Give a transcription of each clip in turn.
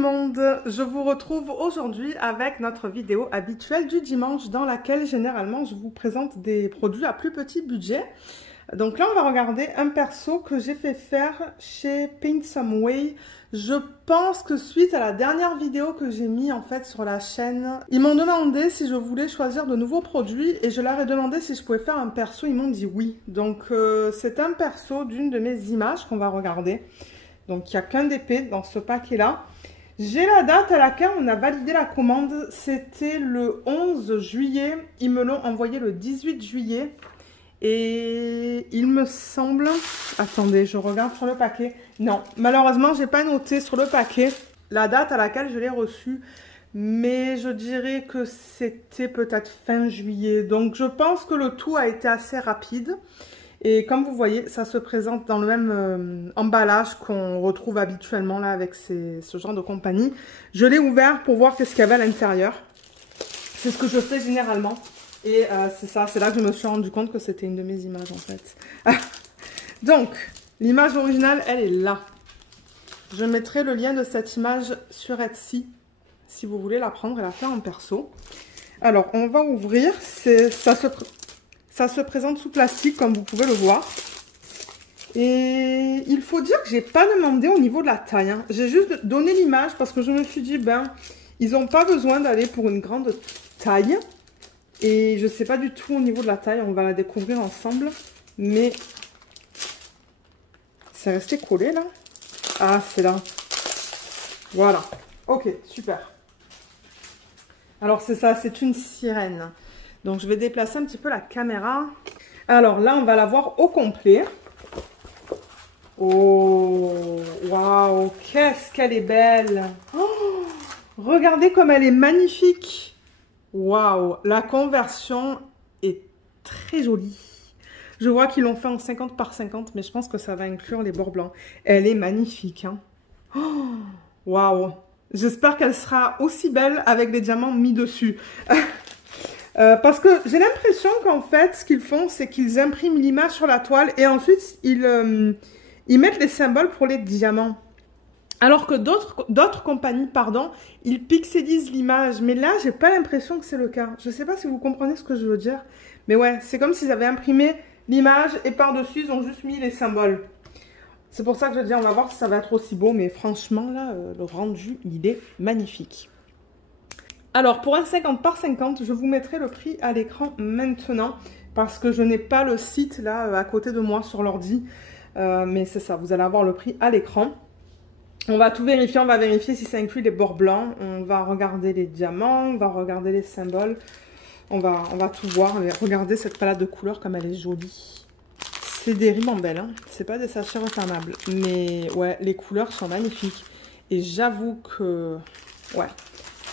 monde, je vous retrouve aujourd'hui avec notre vidéo habituelle du dimanche dans laquelle généralement je vous présente des produits à plus petit budget. Donc là on va regarder un perso que j'ai fait faire chez Paint Some Way. Je pense que suite à la dernière vidéo que j'ai mis en fait sur la chaîne, ils m'ont demandé si je voulais choisir de nouveaux produits et je leur ai demandé si je pouvais faire un perso, ils m'ont dit oui. Donc c'est un perso d'une de mes images qu'on va regarder. Donc, il n'y a qu'un DP dans ce paquet-là. J'ai la date à laquelle on a validé la commande. C'était le 11 juillet. Ils me l'ont envoyé le 18 juillet. Et il me semble... Attendez, je regarde sur le paquet. Non, malheureusement, je n'ai pas noté sur le paquet la date à laquelle je l'ai reçu. Mais je dirais que c'était peut-être fin juillet. Donc, je pense que le tout a été assez rapide. Et comme vous voyez, ça se présente dans le même emballage qu'on retrouve habituellement là avec ce genre de compagnie. Je l'ai ouvert pour voir qu'est-ce qu'il y avait à l'intérieur. C'est ce que je fais généralement. Et c'est ça, c'est là que je me suis rendu compte que c'était une de mes images en fait. Donc, l'image originale, elle est là. Je mettrai le lien de cette image sur Etsy si vous voulez la prendre et la faire en perso. Alors, on va ouvrir. Ça se présente sous plastique, comme vous pouvez le voir. Et il faut dire que j'ai pas demandé au niveau de la taille. Hein. J'ai juste donné l'image parce que je me suis dit, ben, ils n'ont pas besoin d'aller pour une grande taille. Et je sais pas du tout au niveau de la taille. On va la découvrir ensemble. Mais c'est resté collé, là. Ah, c'est là. Voilà. Ok, super. Alors, c'est ça, c'est une sirène. Donc, je vais déplacer un petit peu la caméra. Alors là, on va la voir au complet. Oh, waouh, qu'est-ce qu'elle est belle. Oh, regardez comme elle est magnifique. Waouh, la conversion est très jolie. Je vois qu'ils l'ont fait en 50 par 50, mais je pense que ça va inclure les bords blancs. Elle est magnifique. Hein. Oh, waouh. J'espère qu'elle sera aussi belle avec les diamants mis dessus. Parce que j'ai l'impression qu'en fait, ce qu'ils font, c'est qu'ils impriment l'image sur la toile et ensuite, ils mettent les symboles pour les diamants. Alors que d'autres compagnies, pardon, ils pixelisent l'image. Mais là, j'ai pas l'impression que c'est le cas. Je sais pas si vous comprenez ce que je veux dire. Mais ouais, c'est comme s'ils avaient imprimé l'image et par-dessus, ils ont juste mis les symboles. C'est pour ça que je dis, on va voir si ça va être aussi beau. Mais franchement, là, le rendu, il est magnifique. Alors, pour un 50 par 50, je vous mettrai le prix à l'écran maintenant parce que je n'ai pas le site là à côté de moi sur l'ordi. Mais c'est ça, vous allez avoir le prix à l'écran. On va tout vérifier, on va vérifier si ça inclut les bords blancs. On va regarder les diamants, on va regarder les symboles. On va tout voir. Regardez cette palette de couleurs comme elle est jolie. C'est des ribambelles, hein. C'est pas des sachets refermables. Mais ouais, les couleurs sont magnifiques. Et j'avoue que... ouais.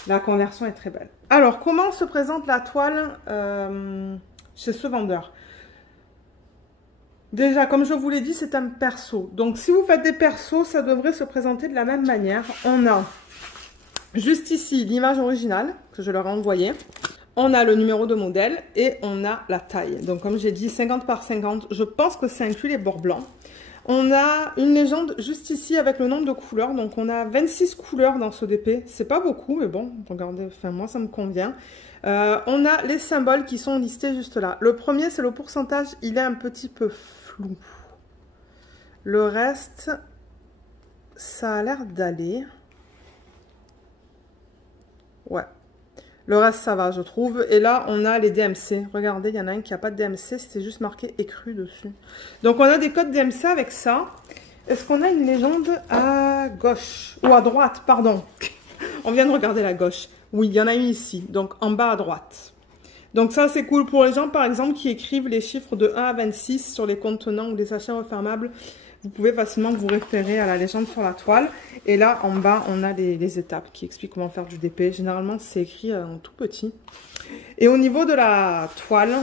La conversion est très belle. Alors, comment se présente la toile chez ce vendeur? Déjà, comme je vous l'ai dit, c'est un perso. Donc, si vous faites des persos, ça devrait se présenter de la même manière. On a juste ici l'image originale que je leur ai envoyée. On a le numéro de modèle et on a la taille. Donc, comme j'ai dit, 50 par 50. Je pense que ça inclut les bords blancs. On a une légende juste ici avec le nombre de couleurs. Donc, on a 26 couleurs dans ce DP. C'est pas beaucoup, mais bon, regardez, enfin, moi, ça me convient. On a les symboles qui sont listés juste là. Le premier, c'est le pourcentage. Il est un petit peu flou. Le reste, ça a l'air d'aller. Ouais. Le reste, ça va, je trouve. Et là, on a les DMC. Regardez, il y en a un qui n'a pas de DMC. C'était juste marqué écru dessus. Donc, on a des codes DMC avec ça. Est-ce qu'on a une légende à gauche? Ou à droite, pardon. On vient de regarder la gauche. Oui, il y en a une ici. Donc, en bas à droite. Donc, ça, c'est cool pour les gens, par exemple, qui écrivent les chiffres de 1 à 26 sur les contenants ou les sachets refermables. Vous pouvez facilement vous référer à la légende sur la toile. Et là, en bas, on a les étapes qui expliquent comment faire du DP. Généralement, c'est écrit en tout petit. Et au niveau de la toile,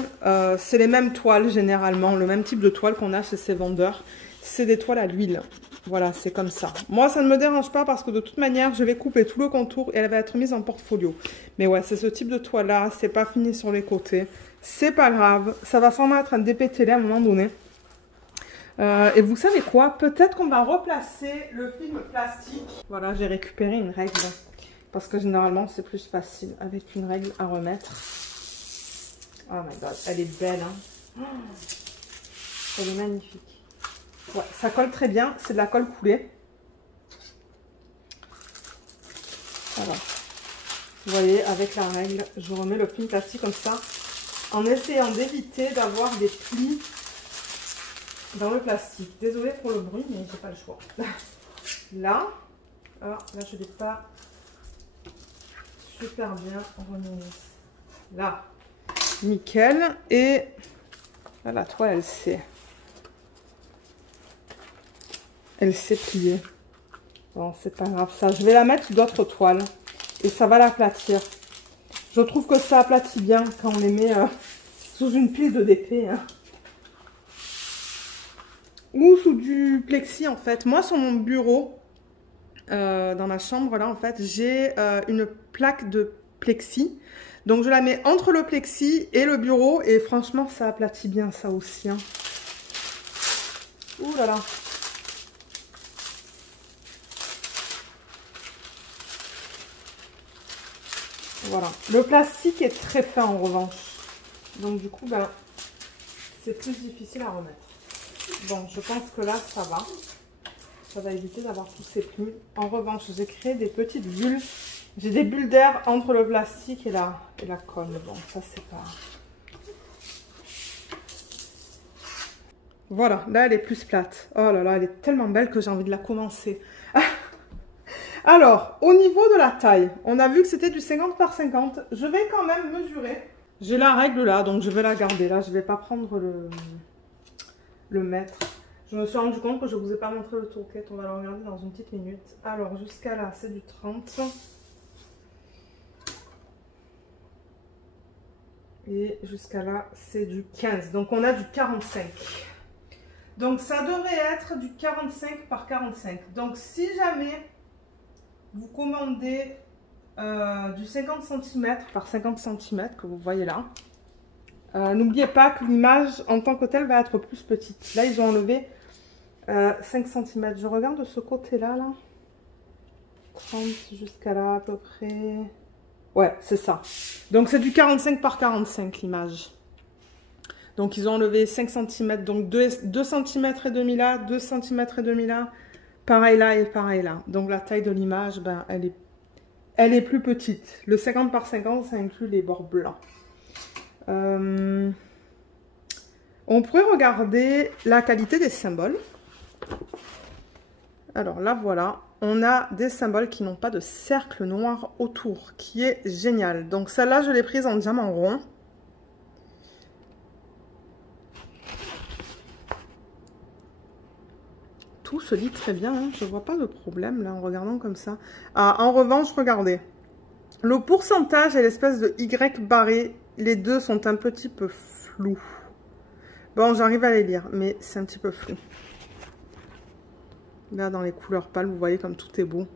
c'est les mêmes toiles généralement. Le même type de toile qu'on a chez ces vendeurs. C'est des toiles à l'huile. Voilà, c'est comme ça. Moi, ça ne me dérange pas parce que de toute manière, je vais couper tout le contour et elle va être mise en portfolio. Mais ouais, c'est ce type de toile-là. C'est pas fini sur les côtés. C'est pas grave. Ça va sûrement être un DP télé à un moment donné. Et vous savez quoi? Peut-être qu'on va replacer le film plastique. Voilà, j'ai récupéré une règle. Parce que généralement, c'est plus facile avec une règle à remettre. Oh my god, elle est belle, hein. Oh, elle est magnifique. Ouais, ça colle très bien. C'est de la colle coulée. Voilà. Vous voyez, avec la règle, je remets le film plastique comme ça. En essayant d'éviter d'avoir des plis dans le plastique. Désolée pour le bruit, mais j'ai pas le choix. Là, alors, là je l'ai pas super bien remis. Là, nickel. Et là, la toile, elle s'est pliée. Bon, c'est pas grave ça. Je vais la mettre sur d'autres toiles et ça va l'aplatir. Je trouve que ça aplatit bien quand on les met sous une pile de DP. Hein. Ou sous du plexi en fait. Moi sur mon bureau, dans ma chambre là en fait, j'ai une plaque de plexi. Donc je la mets entre le plexi et le bureau et franchement ça aplatit bien ça aussi. Hein. Ouh là là. Voilà. Le plastique est très fin en revanche. Donc du coup, ben, c'est plus difficile à remettre. Bon, je pense que là, ça va. Ça va éviter d'avoir tous ces plis. En revanche, j'ai créé des petites bulles. J'ai des bulles d'air entre le plastique et la colle. Bon, ça, c'est pas... Voilà, là, elle est plus plate. Oh là là, elle est tellement belle que j'ai envie de la commencer. Alors, au niveau de la taille, on a vu que c'était du 50 par 50. Je vais quand même mesurer. J'ai la règle là, donc je vais la garder là. Je ne vais pas prendre le mètre. Je me suis rendu compte que je ne vous ai pas montré le tourquet. On va le regarder dans une petite minute. Alors, jusqu'à là, c'est du 30. Et jusqu'à là, c'est du 15. Donc, on a du 45. Donc, ça devrait être du 45 par 45. Donc, si jamais vous commandez du 50 cm par 50 cm que vous voyez là, n'oubliez pas que l'image en tant que telle va être plus petite. Là, ils ont enlevé 5 cm. Je regarde de ce côté-là, là. 30 jusqu'à là à peu près. Ouais, c'est ça. Donc, c'est du 45 par 45 l'image. Donc, ils ont enlevé 5 cm. Donc, 2 cm et demi là, 2 cm et demi là. Pareil là et pareil là. Donc, la taille de l'image, ben, elle est plus petite. Le 50 par 50, ça inclut les bords blancs. On pourrait regarder la qualité des symboles. Alors là, voilà. On a des symboles qui n'ont pas de cercle noir autour, qui est génial. Donc celle-là, je l'ai prise en diamant rond. Tout se lit très bien, hein. Je ne vois pas de problème là en regardant comme ça. Ah, en revanche, regardez. Le pourcentage et l'espèce de Y barré, les deux sont un petit peu flous. Bon, j'arrive à les lire, mais c'est un petit peu flou. Là, dans les couleurs pâles, vous voyez comme tout est beau.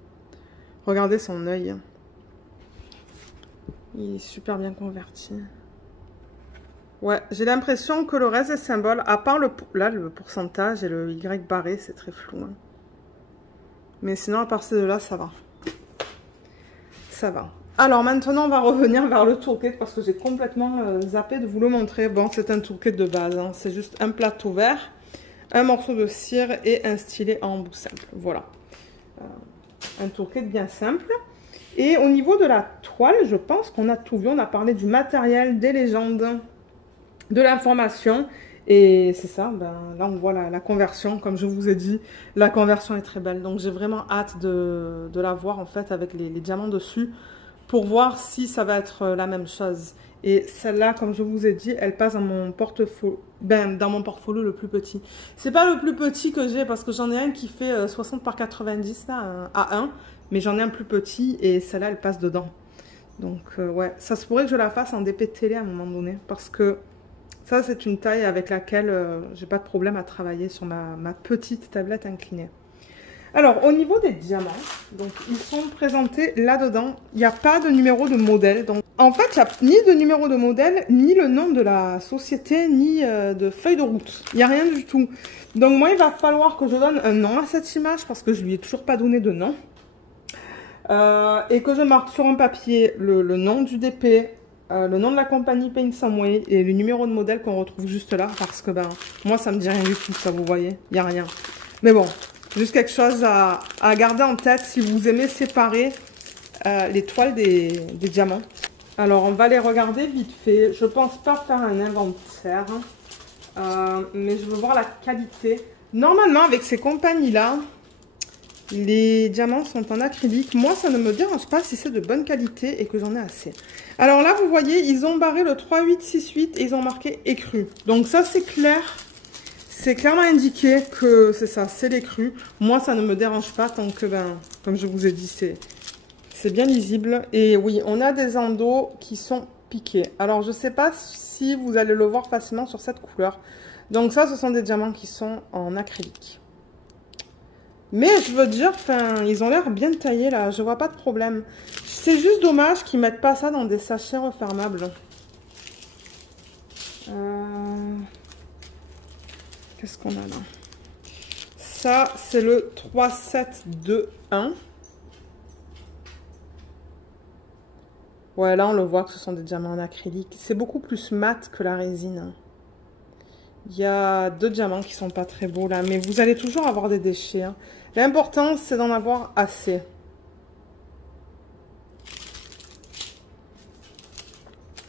Regardez son œil. Il est super bien converti. Ouais, j'ai l'impression que le reste des symboles, à part le pourcentage et le Y barré, c'est très flou. Hein. Mais sinon, à part ces deux-là, ça va. Ça va. Alors maintenant, on va revenir vers le tourquet parce que j'ai complètement zappé de vous le montrer. Bon, c'est un tourquet de base. Hein. C'est juste un plateau vert, un morceau de cire et un stylet en embout simple. Voilà. Un tourquet bien simple. Et au niveau de la toile, je pense qu'on a tout vu. On a parlé du matériel, des légendes, de l'information. Et c'est ça, ben, là on voit la conversion, comme je vous ai dit, la conversion est très belle. Donc j'ai vraiment hâte de la voir en fait avec les diamants dessus pour voir si ça va être la même chose. Et celle-là, comme je vous ai dit, elle passe dans mon portfolio, dans mon portfolio le plus petit. C'est pas le plus petit que j'ai parce que j'en ai un qui fait 60 par 90 là, à 1, mais j'en ai un plus petit et celle-là elle passe dedans. Donc ouais, ça se pourrait que je la fasse en DP télé à un moment donné parce que ça, c'est une taille avec laquelle j'ai pas de problème à travailler sur ma petite tablette inclinée. Alors, au niveau des diamants, donc ils sont présentés là-dedans. Il n'y a pas de numéro de modèle. Donc, en fait, il n'y a ni de numéro de modèle, ni le nom de la société, ni de feuille de route. Il n'y a rien du tout. Donc, moi, il va falloir que je donne un nom à cette image parce que je lui ai toujours pas donné de nom. Et que je marque sur un papier le nom du DP, le nom de la compagnie Paint Some Way et le numéro de modèle qu'on retrouve juste là. Parce que, ben, moi, ça me dit rien du tout, ça, vous voyez. Il n'y a rien. Mais bon. Juste quelque chose à garder en tête si vous aimez séparer les toiles des diamants. Alors, on va les regarder vite fait. Je pense pas faire un inventaire, mais je veux voir la qualité. Normalement, avec ces compagnies-là, les diamants sont en acrylique. Moi, ça ne me dérange pas si c'est de bonne qualité et que j'en ai assez. Alors là, vous voyez, ils ont barré le 3868 et ils ont marqué écru. Donc ça, c'est clair. C'est clairement indiqué que c'est ça, c'est l'écru. Moi, ça ne me dérange pas tant que, ben, comme je vous ai dit, c'est bien lisible. Et oui, on a des endos qui sont piqués. Alors, je ne sais pas si vous allez le voir facilement sur cette couleur. Donc ça, ce sont des diamants qui sont en acrylique. Mais je veux dire, enfin, ils ont l'air bien taillés là. Je vois pas de problème. C'est juste dommage qu'ils mettent pas ça dans des sachets refermables. Qu'est-ce qu'on a là? Ça, c'est le 3721. Ouais, là, on le voit que ce sont des diamants en acrylique. C'est beaucoup plus mat que la résine. Il y a 2 diamants qui sont pas très beaux là, mais vous allez toujours avoir des déchets. Hein. L'important, c'est d'en avoir assez.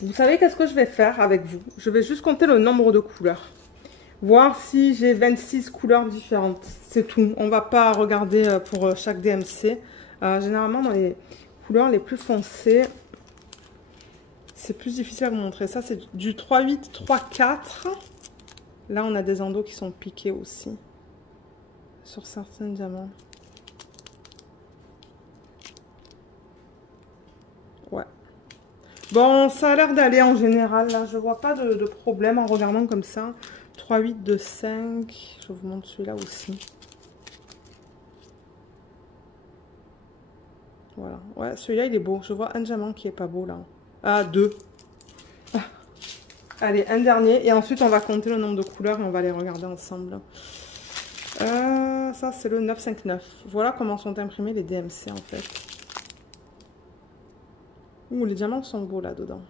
Vous savez qu'est-ce que je vais faire avec vous? Je vais juste compter le nombre de couleurs. Voir si j'ai 26 couleurs différentes. C'est tout. On va pas regarder pour chaque DMC. Généralement, dans les couleurs les plus foncées, c'est plus difficile à vous montrer. Ça, c'est du 3,8, 3,4. Là, on a des endos qui sont piqués aussi. Sur certains diamants. Ouais. Bon, ça a l'air d'aller en général. Là, je vois pas de problème en regardant comme ça. 3,8 de 5. Je vous montre celui-là aussi. Voilà. Ouais, celui-là, il est beau. Je vois un diamant qui est pas beau, là. Ah, 2. Ah. Allez, un dernier. Et ensuite, on va compter le nombre de couleurs et on va les regarder ensemble. Ça, c'est le 959. Voilà comment sont imprimés les DMC, en fait. Ouh, les diamants sont beaux, là-dedans.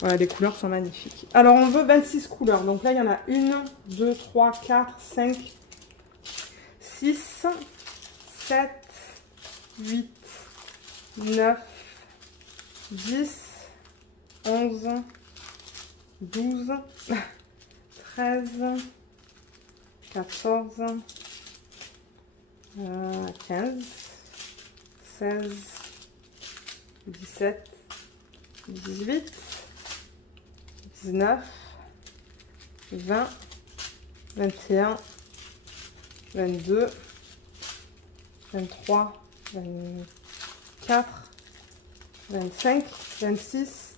Voilà, les couleurs sont magnifiques. Alors, on veut 26 couleurs. Donc là, il y en a 1, 2, 3, 4, 5, 6, 7, 8, 9, 10, 11, 12, 13, 14, 15, 16, 17, 18, 19, 20, 21, 22, 23, 24, 25, 26,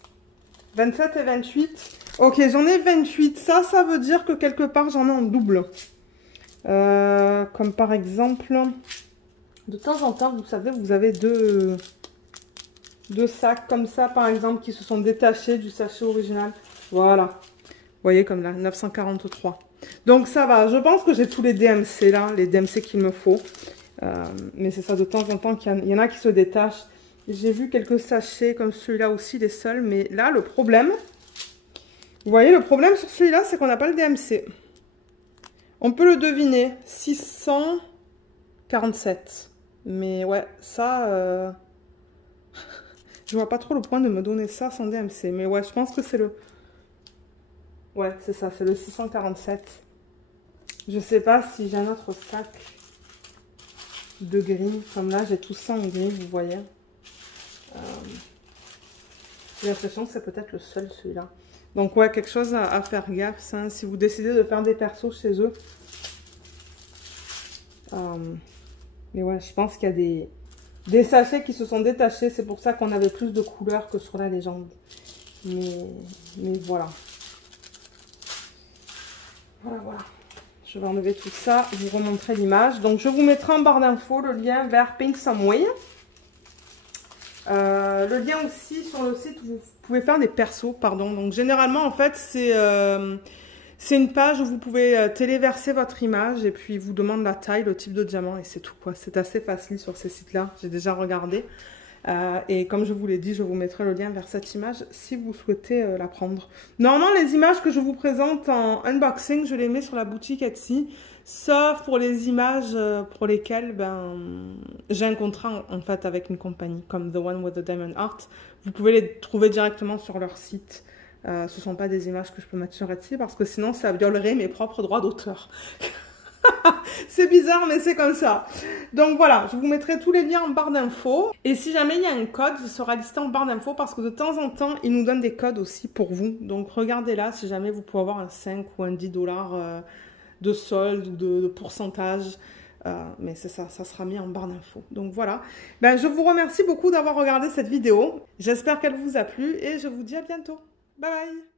27 et 28. Ok, j'en ai 28. Ça veut dire que quelque part, j'en ai en double. Comme par exemple, de temps en temps, vous savez, vous avez deux sacs comme ça, par exemple, qui se sont détachés du sachet original. Voilà. Vous voyez, comme là, 943. Donc, ça va. Je pense que j'ai tous les DMC, là, les DMC qu'il me faut. Mais c'est ça, de temps en temps, qu'il y en a qui se détachent. J'ai vu quelques sachets comme celui-là aussi, les seuls. Mais là, le problème, vous voyez, le problème sur celui-là, c'est qu'on n'a pas le DMC. On peut le deviner, 647. Mais ouais, ça, je vois pas trop le point de me donner ça sans DMC. Mais ouais, je pense que c'est le... Ouais, c'est ça, c'est le 647. Je sais pas si j'ai un autre sac de gris. Comme là, j'ai tout ça en gris, vous voyez. J'ai l'impression que c'est peut-être le seul, celui-là. Donc ouais, quelque chose à faire gaffe, ça, si vous décidez de faire des persos chez eux. Mais ouais, je pense qu'il y a des sachets qui se sont détachés. C'est pour ça qu'on avait plus de couleurs que sur la légende. Mais voilà. Voilà. je vais enlever tout ça, je vous remontrer l'image. Donc je vous mettrai en barre d'infos le lien vers Pink Some Way. Le lien aussi sur le site où vous pouvez faire des persos, pardon. Donc généralement en fait c'est une page où vous pouvez téléverser votre image et puis il vous demande la taille, le type de diamant et c'est tout quoi. C'est assez facile sur ces sites-là, j'ai déjà regardé. Et comme je vous l'ai dit, je vous mettrai le lien vers cette image si vous souhaitez la prendre. Normalement, les images que je vous présente en unboxing, je les mets sur la boutique Etsy, sauf pour les images pour lesquelles j'ai un contrat en fait avec une compagnie, comme The One with the Diamond Heart. Vous pouvez les trouver directement sur leur site. Ce ne sont pas des images que je peux mettre sur Etsy parce que sinon ça violerait mes propres droits d'auteur. C'est bizarre, mais c'est comme ça. Donc voilà, je vous mettrai tous les liens en barre d'infos. Et si jamais il y a un code, il sera listé en barre d'infos parce que de temps en temps, ils nous donnent des codes aussi pour vous. Donc regardez là, si jamais vous pouvez avoir un 5 ou un 10 $ de solde, de pourcentage. Mais c'est ça, ça sera mis en barre d'infos. Donc voilà. Je vous remercie beaucoup d'avoir regardé cette vidéo. J'espère qu'elle vous a plu et je vous dis à bientôt. Bye bye!